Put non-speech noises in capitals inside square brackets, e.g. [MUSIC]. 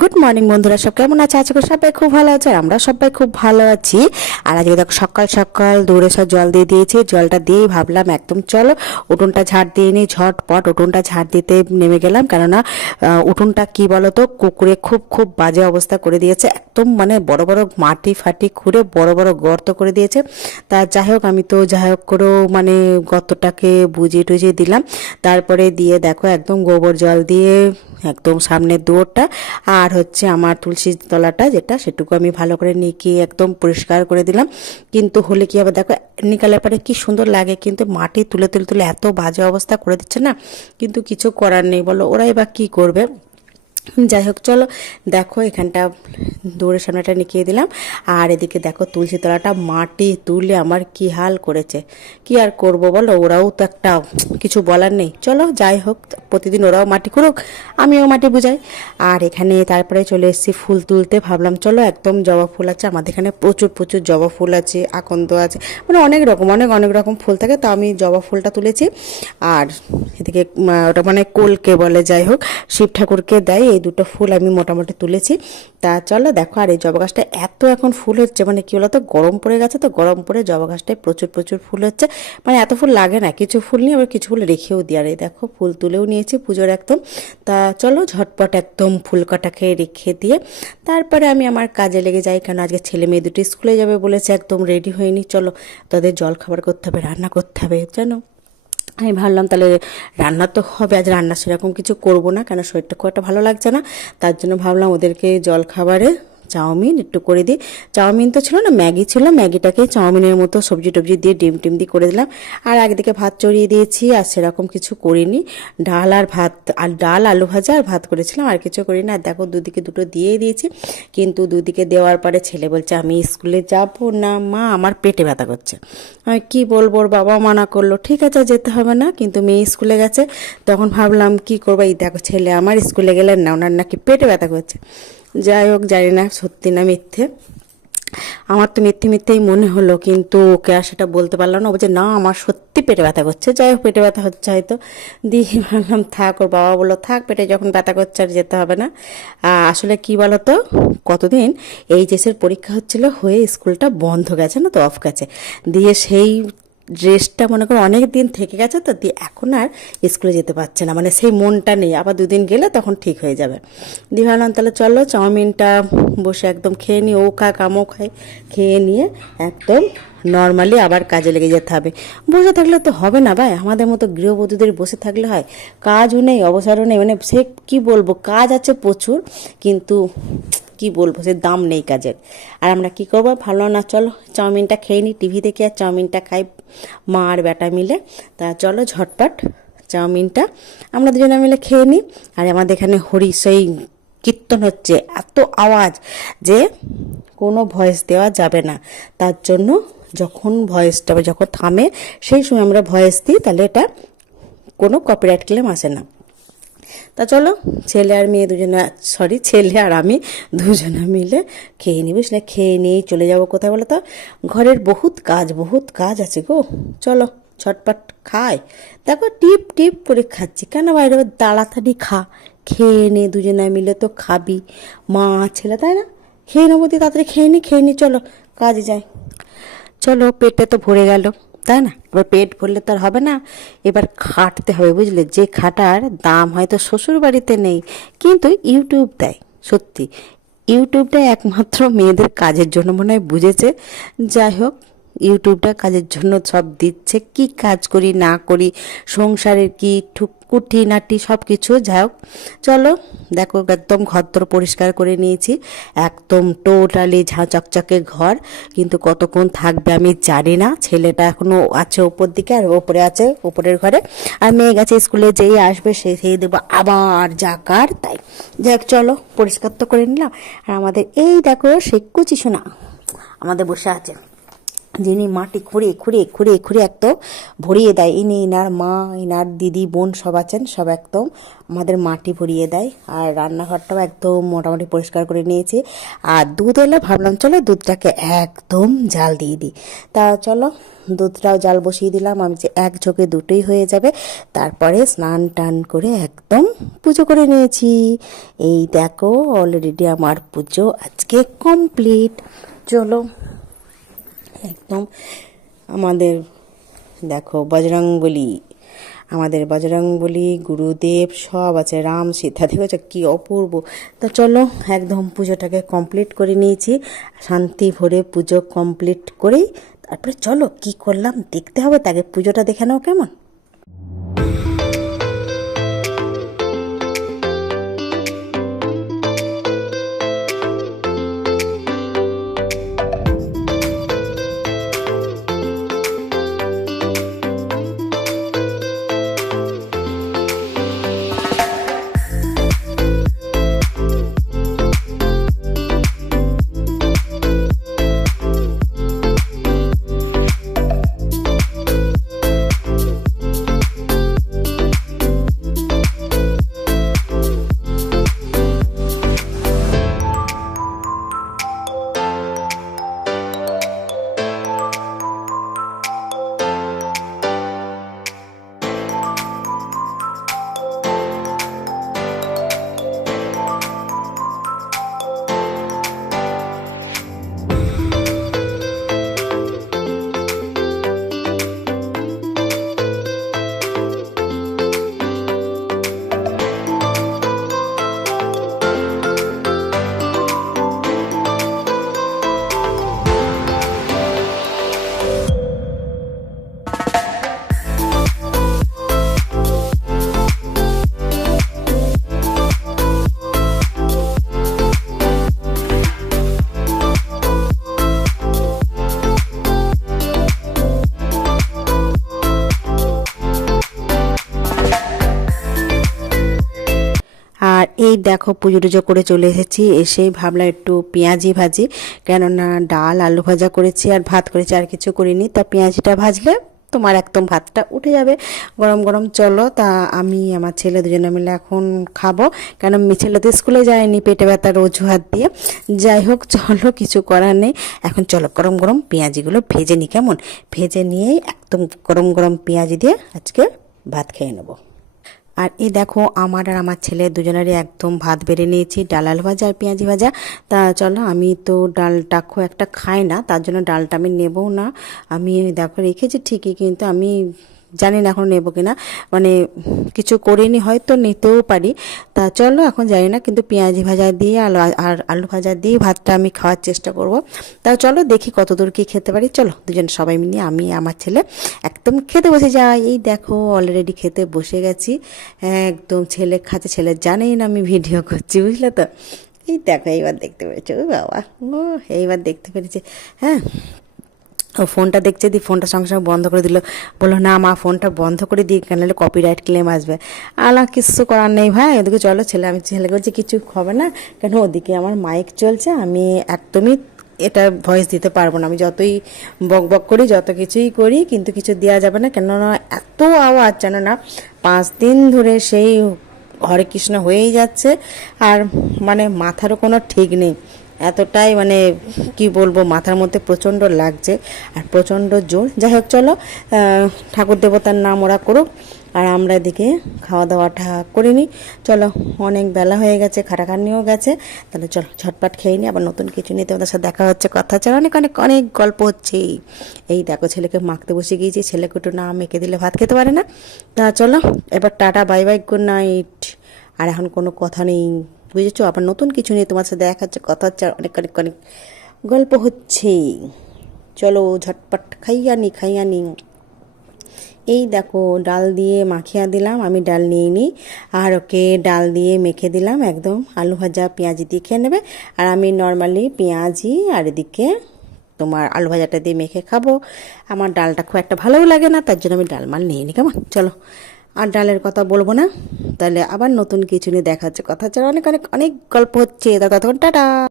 Good morning বন্ধুরা। সব কেমন আছে? আজকে সবাই খুব ভালো আছে আর আমরা সবাই খুব ভালো আছি। আর আজকে দেখো, সকাল সকাল দৌড়ে সব জল দিয়ে দিয়েছি। জলটা দিয়েই ভাবলাম একদম চলো, উঠোনটা ঝাড় দিয়ে নিই ঝটপট। উঠোনটা ঝাড় দিতে নেমে গেলাম কেননা উঠোনটা কি বলতো, কুকুরে খুব খুব বাজে অবস্থা করে দিয়েছে। একদম মানে বড় বড় মাটি ফাটি খুঁড়ে বড় বড় গর্ত করে দিয়েছে। তা যাই হোক, আমি তো যাই হোক করেও মানে গর্তটাকে বুঝিয়ে টুজিয়ে দিলাম। তারপরে দিয়ে দেখো, একদম গোবর জল দিয়ে একদম সামনের দুয়ারটা। আর হচ্ছে আমার তুলসীর তলাটা যেটা সেটুকু আমি ভালো করে নিকিয়ে একদম পরিষ্কার করে দিলাম। কিন্তু হলে কি হবে দেখো নিকালের পরে কি সুন্দর লাগে, কিন্তু মাটি তুলে তুলে তুলে এত বাজে অবস্থা করে দিচ্ছে না, কিন্তু কিছু করার নেই। বলো, ওরাই বা কী করবে? যাই হোক, চলো দেখো এখানটা, দৌড়ের সামনেটা নিকিয়ে দিলাম। আর এদিকে দেখো তুলসী তলাটা মাটি তুলে আমার কি হাল করেছে। কি আর করব বলো? ওরাও তো একটা, কিছু বলার নেই। চলো যাই হোক, প্রতিদিন ওরাও মাটি করুক, আমিও মাটি বুঝাই। আর এখানে তারপরে চলে এসেছি ফুল তুলতে। ভাবলাম চলো একদম জবা ফুল আছে। আমাদের এখানে প্রচুর প্রচুর জবা ফুল আছে, আকন্দ আছে। মানে অনেক রকম, অনেক অনেক রকম ফুল থাকে। তো আমি জবা ফুলটা তুলেছি। আর এদিকে ওটা মানে কোলকে বলে যাই হোক, শিব ঠাকুরকে দেয়। এই দুটো ফুল আমি মোটামুটি তুলেছি। তা চলো দেখো, আর এই জবা গাছটা এত এখন ফুল হচ্ছে মানে কি বলতো, গরম পড়ে গেছে তো, গরম পড়ে জবা গাছটায় প্রচুর প্রচুর ফুল হচ্ছে। মানে এত ফুল লাগে না, কিছু ফুল নিয়ে আবার কিছু ফুল রেখেও দিই। আর এই দেখো, ফুল তুলেও নিয়েছি পুজোর একদম। তা চলো, ঝটপট একদম ফুল কটাকে রেখে দিয়ে, তারপরে আমি আমার কাজে লেগে যাই, কেন আজকে ছেলে মেয়ে দুটো স্কুলে যাবে বলেছে, একদম রেডি হয়নি। চলো, তাদের জল খাবার করতে হবে, রান্না করতে হবে, জানো? আমি ভাবলাম তাহলে রান্না তো হবে, আজ রান্না সেরকম কিছু করব না, কেন শরীরটা খুব একটা ভালো লাগছে না। তার জন্য ভাবলাম ওদেরকে জল খাবারে চাউমিন একটু করে দিই। চাউমিন তো ছিল না, ম্যাগি ছিল, ম্যাগিটাকে চাউমিনের মতো সবজি টবজি দিয়ে ডিম টিম দিয়ে করে দিলাম। আর একদিকে ভাত চড়িয়ে দিয়েছি, আর সেরকম কিছু করিনি। ডাল আর ভাত, আর ডাল, আলু ভাজা আর ভাত করেছিলাম, আর কিছু করিনি। আর দেখো দুদিকে দুটো দিয়েই দিয়েছি, কিন্তু দুদিকে দেওয়ার পরে ছেলে বলছে, আমি স্কুলে যাব না, মা, আমার পেটে ব্যথা করছে। আমি কি বলব, ওর বাবা মানা করল, ঠিক আছে যেতে হবে না, কিন্তু মেয়ে স্কুলে গেছে। তখন ভাবলাম, কি করব? এই দেখো ছেলে আমার স্কুলে গেলেন না, ওনার নাকি পেটে ব্যথা করছে। যাই হোক, জানি না সত্যি না মিথ্যে। আমার তো মিথ্যে মিথ্যেই মনে হলো, কিন্তু ওকে আর সেটা বলতে পারলাম না। বলছে, না, আমার সত্যি পেটে ব্যথা করছে। যাই হোক, পেটে ব্যথা হচ্ছে হয়তো। দিয়ে [LAUGHS] ভাবলাম, থাক, ওর বাবা বলল, থাক, পেটে যখন ব্যথা করছে আর যেতে হবে না। আসলে কি বলতো, কতদিন এইচএসের পরীক্ষা হচ্ছিল, হয়ে স্কুলটা বন্ধ গেছে না তো, অফ গেছে। দিয়ে সেই ড্রেসটা মনে করো অনেক দিন থেকে গেছে তো, দিয়ে এখন আর স্কুলে যেতে পারছে না। মানে সেই মনটা নেই, আবার দুদিন গেলে তখন ঠিক হয়ে যাবে। দিয়ে ভাবলাম তাহলে চলো চাউমিনটা বসে একদম খেয়ে নিই, ও খাক, আমও খাই। খেয়ে নিয়ে একদম নর্মালি আবার কাজে লেগে যেতে হবে। বসে থাকলে তো হবে না ভাই, আমাদের মতো গৃহবধূদের বসে থাকলে হয়। কাজও নেই, অবসরও নেই মানে সে কি বলব, কাজ আছে প্রচুর, কিন্তু কি বলব, সে দাম নেই কাজের। আর আমরা কি করব ভালো না, চলো চাউমিনটা খেয়ে নিই, টিভি দেখে আর চাউমিনটা খাই। মা আর বেটা মিলে। তা চলো ঝটপট চাউমিনটা। আমরা দুজনে মিলে খেয়ে নিই। আর আমাদের এখানে হরি, সেই কীর্তন হচ্ছে। এত আওয়াজ যে কোনো ভয়েস দেওয়া যাবে না। তার জন্য যখন ভয়েসটা যখন থামে, সেই সময় আমরা ভয়েস দিই, তাহলে এটা কোনো কপিরাইট ক্লেম আসে না। তা চলো, ছেলে আর মেয়ে দুজনে সরি ছেলে আর আমি দুজনে মিলে খেয়ে নিই বুঝলে? খেয়ে নিয়েই চলে যাব কোথায় বলো তো? ঘরের বহুত কাজ বহুত কাজ আছে গো। চলো ছটপট খায় দেখো, টিপ টিপ করে খাচ্ছি। কেন বাইরে তাড়াতাড়ি খা। খেয়ে নে দুজনে মিলে তো খাবি। মা, ছেলে, তাই না? খেয়ে নেব দিয়ে তাড়াতাড়ি, খেয়ে নি খেয়ে নি, চলো, কাজে যাই। চলো পেটে তো ভরে গেল। তাই না? এবার পেট ভরলে তো আর হবে না। এবার খাটতে হবে, বুঝলে? যে খাটার দাম হয়তো শ্বশুর বাড়িতে নেই, কিন্তু ইউটিউব দেয়, সত্যি। ইউটিউবটা একমাত্র মেয়েদের কাজের জন্য মনে হয় বুঝেছে। যাই হোক ইউটিউবটা কাজের জন্য সব দিচ্ছে, কি কাজ করি, না করি, সংসারের কি ঠুক কুটি নাটি সব কিছু, যাই হোক। চলো, দেখো একদম ঘর পরিষ্কার করে নিয়েছি, একদম টোটালি ঝাঁ চকচকে ঘর, কিন্তু কতক্ষণ থাকবে আমি জানি না। ছেলেটা এখনও আছে ওপর দিকে আর ওপরে আছে ওপরের ঘরে। আর মেয়ে গেছে স্কুলে, যেই আসবে সে, সেই দেবো আবার যাকার তাই। যাক চলো, পরিষ্কার তো করে নিলাম। আর আমাদের, এই দেখো সে কুচি শোনা আমাদের বসে আছে। যিনি মাটি খুঁড়ে খুঁড়ে খুঁড়ে খুঁড়ে একদম ভরিয়ে দেয়। ইনি ইনার মা, ইনার দিদি, বোন সব আছেন, সব একদম আমাদের মাটি ভরিয়ে দেয়। আর রান্নাঘরটাও একদম মোটামুটি পরিষ্কার করে নিয়েছি। আর দুধ এলে ভাবলাম, চলো দুধটাকে একদম জাল দিয়ে দিই। তা চলো, দুধটাও জাল বসিয়ে দিলাম। আমি যে এক ঝোঁকে দুটোই হয়ে যাবে, তারপরে স্নান টান করে একদম পুজো করে নিয়েছি। এই দেখো অলরেডি আমার পুজো আজকে কমপ্লিট চলো। একদম আমাদের, দেখো, বজরংবলী। আমাদের বজরংবলী, গুরুদেব, সব আছে, রাম সীতা দেখো কি অপূর্ব। তো চলো, একদম পুজোটাকে কমপ্লিট করে নিয়েছি। শান্তি ভরে পুজো কমপ্লিট করেই তারপরে চলো, কি করলাম, দেখতে হবে তাকে পুজোটা দেখে নাও কেমন। এই দেখো পুজো টুজো করে চলে এসেছি। এসেই ভাবলাম একটু পেঁয়াজি ভাজি, কেননা ডাল, আলু ভাজা করেছি আর ভাত করেছি, আর কিছু করিনি। তা পেঁয়াজিটা ভাজলে তোমার একদম ভাতটা উঠে যাবে। গরম গরম চলো, তা আমি আমার ছেলে দুজনে মিলে এখন খাব। কেন মি- ছেলে তো স্কুলে যায়নি পেটে ব্যথার অজুহাত দিয়ে। যাই হোক, চলো, কিছু করার নেই। এখন চলো গরম গরম পেঁয়াজিগুলো ভেজে নিই কেমন? ভেজে নিয়েই একদম গরম গরম পেঁয়াজি দিয়ে আজকে ভাত খেয়ে নেব। আর এই দেখো, আমার আর আমার ছেলে দুজনেরই একদম ভাত বেড়ে নিয়েছি, ডাল, আলু ভাজা আর পেঁয়াজি ভাজা। তা চলো, আমি তো ডালটা খুব একটা খাই না, তার জন্য ডালটা আমি নেবও না। আমি দেখো, রেখেছি ঠিকই, কিন্তু আমি জানি না এখন নেব কিনা। মানে কিছু করিনি, হয়তো নিতেও পারি। তা চলো, এখন জানি না, কিন্তু পেঁয়াজি ভাজা দিয়ে আলু, আর আলু ভাজা দিয়ে ভাতটা আমি খাওয়ার চেষ্টা করব। তা চলো, দেখি কতদূর কি খেতে পারি। চলো, দুজন সবাই মিলে, আমি, আমার ছেলে, একদম খেতে বসে যাই। এই দেখো অলরেডি খেতে বসে গেছি। একদম ছেলে খাচ্ছে, ছেলে জানেই না আমি ভিডিও করছি, বুঝলে তো? এই দেখো, এইবার দেখতে পেরেছ, ও বাবা। ও, এইবার দেখতে পেরেছে। হ্যাঁ ও ফোনটা দেখছে দি ফোনটা সঙ্গে সঙ্গে বন্ধ করে দিল। বলল, না মা, ফোনটা বন্ধ করে দিই, কেন কপিরাইট ক্লেম আসবে? আলা কিছু করার নেই ভাই ওদিকে চলো, ছেলে, আমি ছেলেকে বলছি, কিছু হবে না, কেন ওদিকে আমার মাইক চলছে, আমি একদমই এটা ভয়েস দিতে পারব না। আমি যতই বক বক করি, যত কিছুই করি, কিন্তু কিছু দেওয়া যাবে না। কেননা এত আওয়াজ, জানো না, পাঁচ দিন ধরে সেই হরে কৃষ্ণ হয়েই যাচ্ছে, আর মানে মাথারও কোনো ঠিক নেই। এতটাই মানে কি বলব, মাথার মধ্যে প্রচণ্ড লাগছে আর প্রচণ্ড জোর। যাই হোক, চলো ঠাকুর দেবতার নাম ওরা করুক আর আমরা এদিকে খাওয়া দাওয়াটা করে নিই। চলো, অনেক বেলা হয়ে গেছে খাটাখানিও গেছে। তাহলে চলো, ঝটপট খেয়ে নিই, আবার নতুন কিছু নিয়ে তোমাদের সাথে দেখা হচ্ছে, কথা হচ্ছে অনেক অনেক অনেক গল্প হচ্ছে। এই দেখো, ছেলেকে মাখতে বসে গিয়েছি, ছেলেকে একটু না মেখে দিলে ভাত খেতে পারে না। তা চলো, এবার ta-ta, bye bye, good night. আর এখন কোনো কথা নেই। বুঝেছ? আবার নতুন কিছু নিয়ে তোমার সাথে দেখা হচ্ছে, কথা হচ্ছে, আর অনেক অনেক অনেক গল্প হচ্ছে। চলো, ঝটপট খাইয়া নি খাইয়া নি এই দেখো, ডাল দিয়ে মাখিয়া দিলাম, আমি ডাল নিয়ে নিই আর ওকে ডাল দিয়ে মেখে দিলাম, একদম আলু ভাজা, পেঁয়াজি দিয়ে খেয়ে নেবে। আর আমি নর্মালি পেঁয়াজি আর এদিকে তোমার আলু ভাজাটা দিয়ে মেখে খাব। আমার ডালটা খুব একটা ভালোও লাগে না, তার জন্য আমি ডাল মাল নিয়ে নিই কেমন? চলো। আর ডালের কথা বলব না। তাহলে আবার নতুন কিছু নিয়ে দেখা হচ্ছে কথা। ছাড়া অনেক অনেক অনেক গল্প হচ্ছে। ততক্ষণ টাটা।